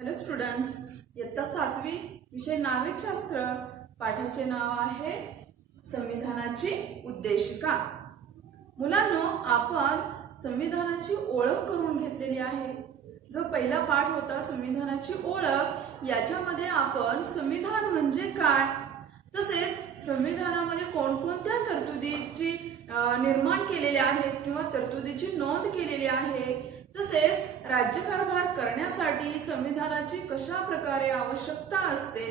Hello students, इयत्ता 7वी विषय नागरिकशास्त्र पाठाचे नाव आहे संविधानाची उद्देशिका। मुलांनो, आपण संविधानाची ओळख करून घेतलेली आहे। जो पहिला पाठ होता संविधानाची ओळख, याच्यामध्ये आपण संविधान म्हणजे काय, तसेच संविधानामध्ये कोणकोणत्या तरतुदीची निर्माण केलेल्या आहेत किंवा तरतुदीची नोंद केलेली आहे, तसेच राज्यकारभार करण्यासाठी संविधानाची कशा प्रकारे आवश्यकता असते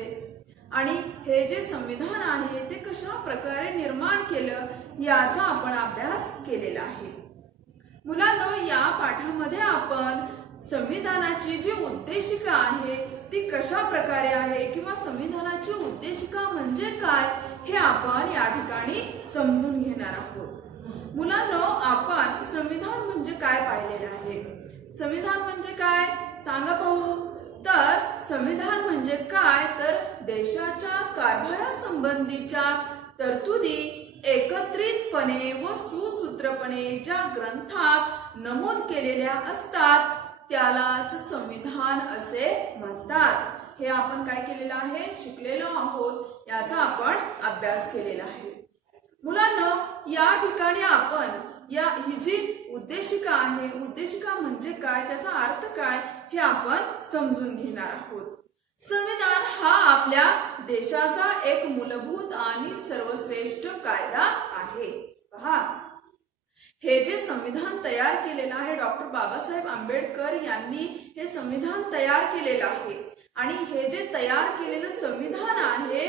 आणि हे जे संविधान आहे ते कशा प्रकारे निर्माण केलं याचा आपण अभ्यास केलेला आहे। मुलांनो, या पाठामध्ये आपण संविधानाची जी उद्देशिका आहे ती कशा प्रकारे आहे किंवा संविधानाची उद्देशिका म्हणजे काय हे आपण या ठिकाणी समजून घेणार आहोत। मुलांनो, आपण संविधान म्हणजे काय पाहिलेले आहे। संविधान म्हणजे काय सांगा पाहू। तर संविधान म्हणजे काय तर देशाच्या कारभारासंबंधीच्या तरतुदी एकत्रितपणे व सुसूत्रपणे ज्या ग्रंथात नमूद केलेल्या असतात त्यालाच संविधान असे म्हणतात। हे आपण काय केलेलं आहे, शिकलेलो आहोत, याचा आपण अभ्यास केलेला आहे। मुलांनो, या ठिकाणी आपण ही जी उद्देशिका आहे, उद्देशिका म्हणजे काय, त्याचा अर्थ काय हे आपण समजून घेणार आहोत। संविधान हा आपल्या देशाचा एक मूलभूत आणि सर्वश्रेष्ठ कायदा आहे। पहा, हे जे संविधान तयार केलेलं आहे डॉक्टर बाबासाहेब आंबेडकर यांनी हे संविधान तयार केलेलं आहे आणि हे जे तयार केलेलं संविधान आहे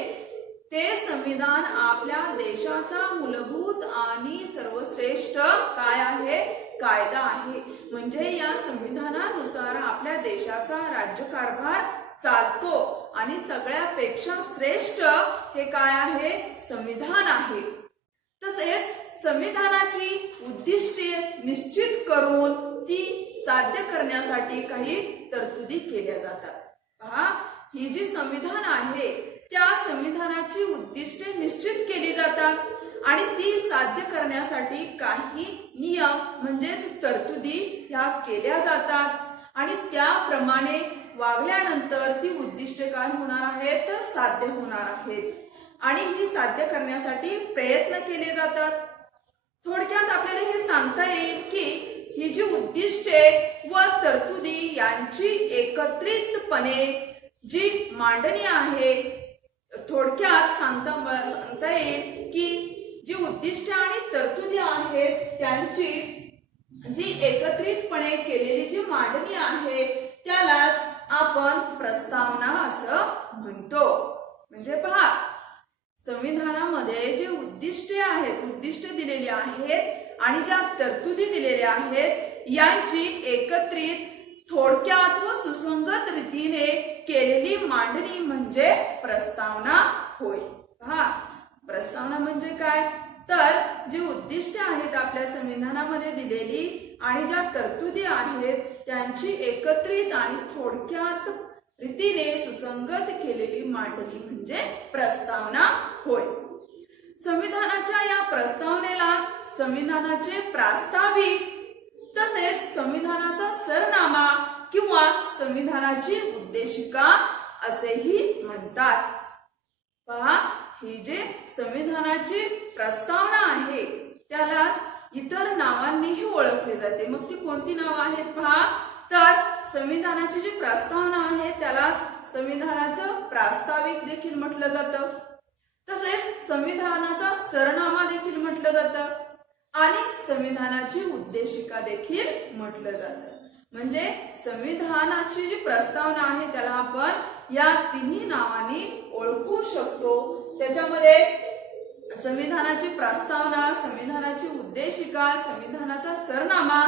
ते संविधान आपल्या देशाचा मूलभूत आणि सर्वश्रेष्ठ काय आहे, कायदा आहे। म्हणजे या संविधानानुसार आपल्या देशाचा राज्यकारभार चालतो आणि सगळ्यापेक्षा श्रेष्ठ हे काय आहे, संविधान आहे। तसेच संविधानाची उद्दिष्टे निश्चित करून ती साध्य करण्यासाठी काही तरतुदी केल्या जातात। पहा, ही जी संविधान आहे त्या संविधानाची उद्दिष्टे निश्चित केली जातात आणि ती साध्य करण्यासाठी काही नियम म्हणजेच तरतुदी ह्या केल्या जातात आणि त्याप्रमाणे वागल्यानंतर ती उद्दिष्टे काय होणार आहेत तर साध्य होणार आहेत आणि ही साध्य करण्यासाठी प्रयत्न केले जातात। थोडक्यात आपल्याला हे सांगता येईल की ही जी उद्दिष्टे व तरतुदी यांची एकत्रितपणे जी मांडणी आहे, थोडक्यात सांगता येईल की जी उद्दिष्टे आणि तरतुदी आहेत त्यांची जी एकत्रितपणे केलेली जी मांडणी आहे त्यालाच आपण प्रस्तावना असं म्हणतो। म्हणजे पहा, संविधानामध्ये जे उद्दिष्टे आहेत, उद्दिष्टे दिलेली आहेत आणि ज्या तरतुदी दिलेल्या आहेत यांची एकत्रित थोडक्यात व सुसंगत रीतीने केलेली मांडणी म्हणजे प्रस्तावना होय। पहा, प्रस्तावना म्हणजे काय तर जी उद्दिष्टे आहेत आपल्या संविधानामध्ये दिलेली आणि ज्या तरतुदी आहेत त्यांची एकत्रित आणि थोडक्यात रीतीने सुसंगत केलेली मांडणी म्हणजे प्रस्तावना होय। संविधानाच्या या प्रस्तावनेला संविधानाचे प्रास्ताविक तसेच संविधानाचा सरनामा किंवा संविधानाची उद्देशिका असेही म्हणतात। पहा, ही जे संविधानाची प्रस्तावना आहे त्याला इतर नावांनीही ओळखले जाते। मग ती कोणती नाव आहेत पहा, तर संविधानाची जी प्रस्तावना आहे त्याला संविधानाचं प्रास्ताविक देखील म्हटलं जातं, तसेच संविधानाचा सरनामा देखील म्हटलं जातं आणि संविधानाची उद्देशिका देखील म्हटलं जातं। म्हणजे संविधानाची जी प्रस्तावना आहे त्याला आपण या तिन्ही नावांनी ओळखू शकतो। त्याच्यामध्ये संविधानाची प्रस्तावना, संविधानाची उद्देशिका, संविधानाचा सरनामा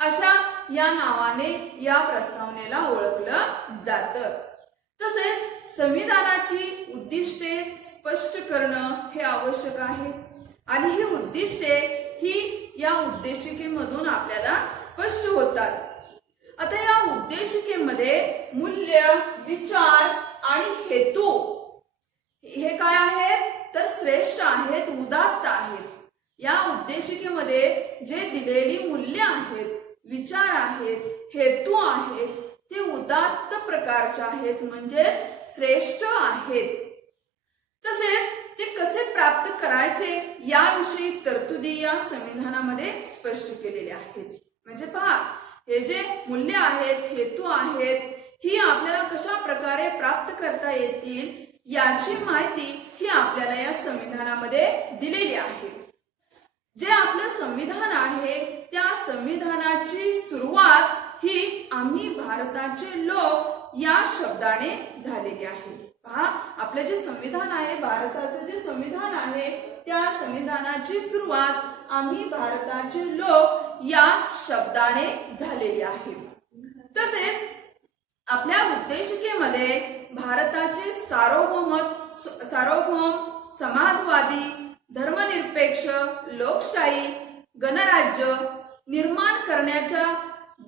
अशा या नावाने या प्रस्तावनेला ओळखलं जातं। तसेच संविधानाची उद्दिष्टे स्पष्ट करणं हे आवश्यक आहे आणि ही उद्दिष्टे ही या उद्देशिकेमधून आपल्याला स्पष्ट होतात। आता या उद्देशिकेमध्ये मूल्य, विचार आणि हेतू हे काय आहेत तर श्रेष्ठ आहेत, उदात्त आहेत। या उद्देशिकेमध्ये जे दिलेली मूल्य आहेत, विचार आहेत, हेतू आहेत ते उदात्त प्रकारे प्रकारचे आहेत म्हणजे श्रेष्ठ आहेत. तसेच ते कसे प्राप्त करायचे याविषयी तरतुदी या संविधानामध्ये स्पष्ट केलेल्या आहेत. म्हणजे पहा, हे जे मूल्य आहेत, हेतू आहेत, ही आपल्याला कशा प्रकारे प्राप्त करता येतील याची माहिती ही आपल्याला या संविधानामध्ये दिलेली आहे. जे आपलं संविधान आहे त्या संविधानाची सुरुवात ही आम्ही भारताचे लोक या शब्दाने झालेली आहे. पहा, आपले जे संविधान आहे, भारताचे जे संविधान आहे, त्या संविधानाची सुरुवात आम्ही भारताचे लोक या शब्दाने झालेली आहे. तसेच आपल्या उद्देशिकेमध्ये भारताचे सार्वभौम, समाजवादी, धर्मनिरपेक्ष, लोकशाही, गणराज्य निर्माण करण्याच्या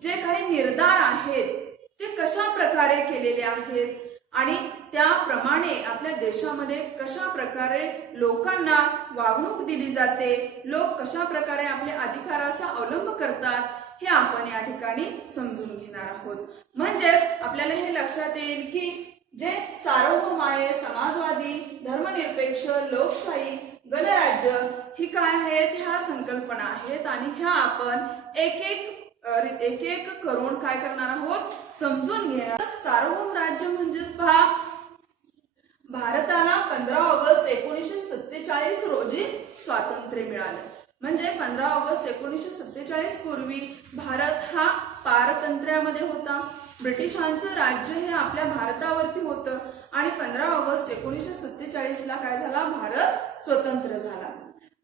जे काही निर्धार आहेत ते कशा प्रकारे केलेले आहेत आणि त्याप्रमाणे आपल्या देशामध्ये कशा प्रकारे लोकांना वागणूक दिली जाते, लोक कशा प्रकारे आपल्या अधिकाराचा अवलंब करतात, हे आपण या ठिकाणी समजून घेणार आहोत. म्हणजेच आपल्याला हे लक्षात येईल की जे सार्वभौम आहे, समाजवादी, धर्मनिरपेक्ष, लोकशाही, गणराज्य ही काय आहेत, ह्या संकल्पना आहेत आणि ह्या आपण एक एक करून काय करणार आहोत, समजून घेणार. सार्वभौम राज्य म्हणजेच पहा, भारताला 15 ऑगस्ट 1947 रोजी स्वातंत्र्य मिळाले. म्हणजे 15 ऑगस्ट 1947 पूर्वी भारत हा पारतंत्र्यामध्ये होता. ब्रिटिशांचं राज्य हे आपल्या भारतावरती होतं आणि 15 ऑगस्ट 1947 ला काय झाला, भारत स्वतंत्र झाला.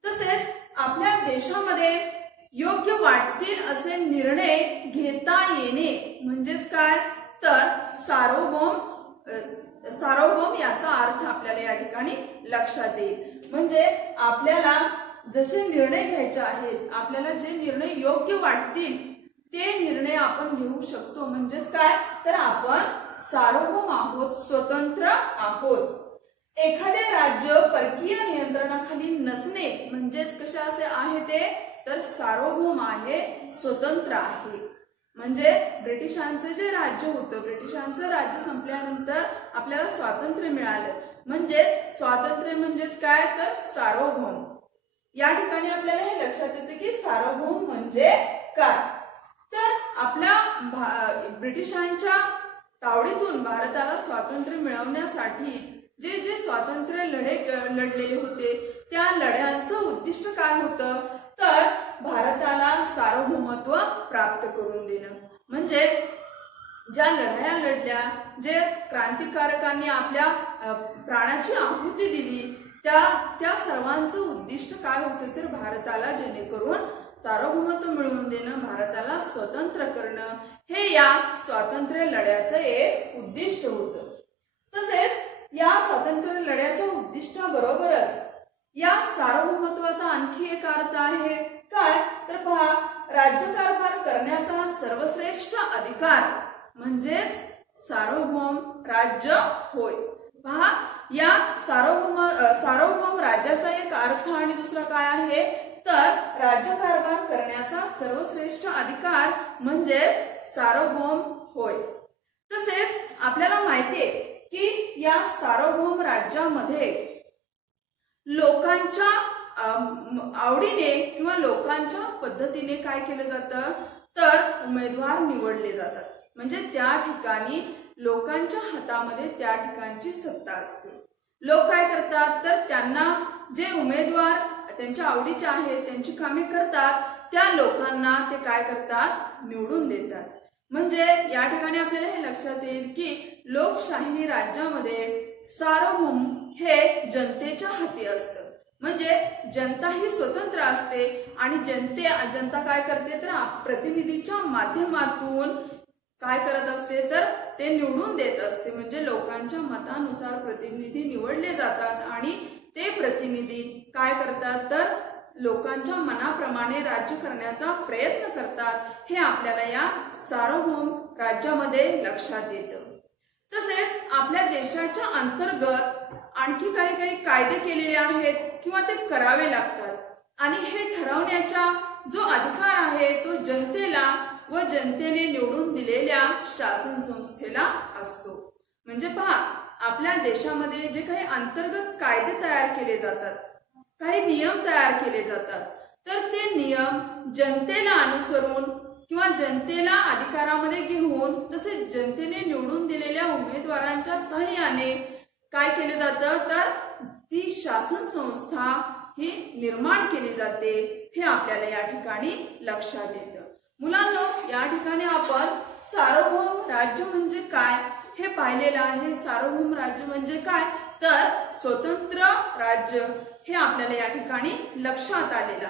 तसेच आपल्या देशामध्ये योग्य वाटतील असे निर्णय घेता येणे म्हणजेच काय तर सार्वभौम याचा अर्थ आपल्याला या ठिकाणी लक्षात येईल. म्हणजे आपल्याला जसे निर्णय घ्यायचे आहेत, आपल्याला जे निर्णय योग्य वाटतील ते निर्णय आपण घेऊ शकतो. म्हणजेच काय तर आपण सार्वभौम आहोत, स्वतंत्र आहोत. एखादे राज्य परकीय नियंत्रणाखाली नसणे म्हणजेच कशा असे आहे ते तर सार्वभौम आहे, स्वतंत्र आहे. म्हणजे ब्रिटिशांचं जे राज्य होतं, ब्रिटिशांचं राज्य संपल्यानंतर आपल्याला स्वातंत्र्य मिळालं. म्हणजे स्वातंत्र्य म्हणजेच काय तर सार्वभौम. या ठिकाणी आपल्याला हे लक्षात येते की सार्वभौम म्हणजे काय तर आपल्या ब्रिटिशांच्या तावडीतून भारताला स्वातंत्र्य मिळवण्यासाठी जे जे स्वातंत्र्य लढे लढलेले होते त्या लढ्यांचं उद्दिष्ट काय होतं तर भारताला सार्वभौमत्व प्राप्त करून देणं. म्हणजे ज्या लढाया लढल्या, जे क्रांतिकारकांनी आपल्या प्राणाची आहुती दिली, त्या सर्वांचं उद्दिष्ट काय होतं तर भारताला जेणेकरून सार्वभौमत्व मिळवून देणं, भारताला स्वतंत्र करणं, हे या स्वातंत्र्य लढ्याचं एक उद्दिष्ट होतं. तसेच या स्वातंत्र्य लढ्याच्या उद्दिष्टाबरोबरच या सार्वभौमत्वाचा आणखी एक अर्थ आहे काय तर पहा, राज्यकारभार करण्याचा सर्वश्रेष्ठ अधिकार म्हणजेच सार्वभौम राज्य होय. पहा, या सार्वभौम राज्याचा एक अर्थ आणि दुसरा काय आहे तर राज्यकारभार करण्याचा सर्वश्रेष्ठ अधिकार म्हणजेच सार्वभौम होय. तसेच आपल्याला माहितीये की या सार्वभौम राज्यामध्ये लोकांच्या आवडीने किंवा लोकांच्या पद्धतीने काय केलं जातं तर उमेदवार निवडले जातात. म्हणजे त्या ठिकाणी लोकांच्या हातामध्ये त्या ठिकाणची सत्ता असते. लोक काय करतात तर त्यांना जे उमेदवार त्यांच्या आवडीचे आहेत, त्यांची कामे करतात, त्या लोकांना ते काय करतात निवडून देतात. म्हणजे या ठिकाणी आपल्याला हे लक्षात येईल की लोकशाही राज्यामध्ये सार्वभौम हे जनतेच्या हाती असतं. म्हणजे जनता ही स्वतंत्र असते आणि जनता काय करते तर प्रतिनिधीच्या माध्यमातून काय करत असते तर ते निवडून देत असते. म्हणजे लोकांच्या मतानुसार प्रतिनिधी निवडले जातात आणि ते प्रतिनिधी काय करतात तर लोकांच्या मनाप्रमाणे राज्य करण्याचा प्रयत्न करतात. हे आपल्याला या सार्वभौम राज्यामध्ये लक्षात येतं. तसेच आपल्या देशाच्या अंतर्गत आणखी काही कायदे केलेले आहेत किंवा ते करावे लागतात आणि हे ठरवण्याचा जो अधिकार आहे तो जनतेला व जनतेने निवडून दिलेल्या शासन संस्थेला असतो. आपल्या देशामध्ये जे काही अंतर्गत कायदे तयार केले जातात, काही नियम तयार केले जातात, तर ते नियम जनतेला अनुसरून किंवा जनतेला अधिकारामध्ये घेऊन, तसेच जनतेने निवडून दिलेल्या उमेदवारांच्या सहाय्याने काय केले जातं, तर ती शासन संस्था ही निर्माण केली जाते, हे आपल्याला या ठिकाणी लक्षात येतं. मुलांनो, या ठिकाणी आपण सार्वभौम राज्य म्हणजे काय हे पाहिलेलं आहे. सार्वभौम राज्य म्हणजे काय, तर स्वतंत्र राज्य हे आपल्याला या ठिकाणी लक्षात आलेलं आहे.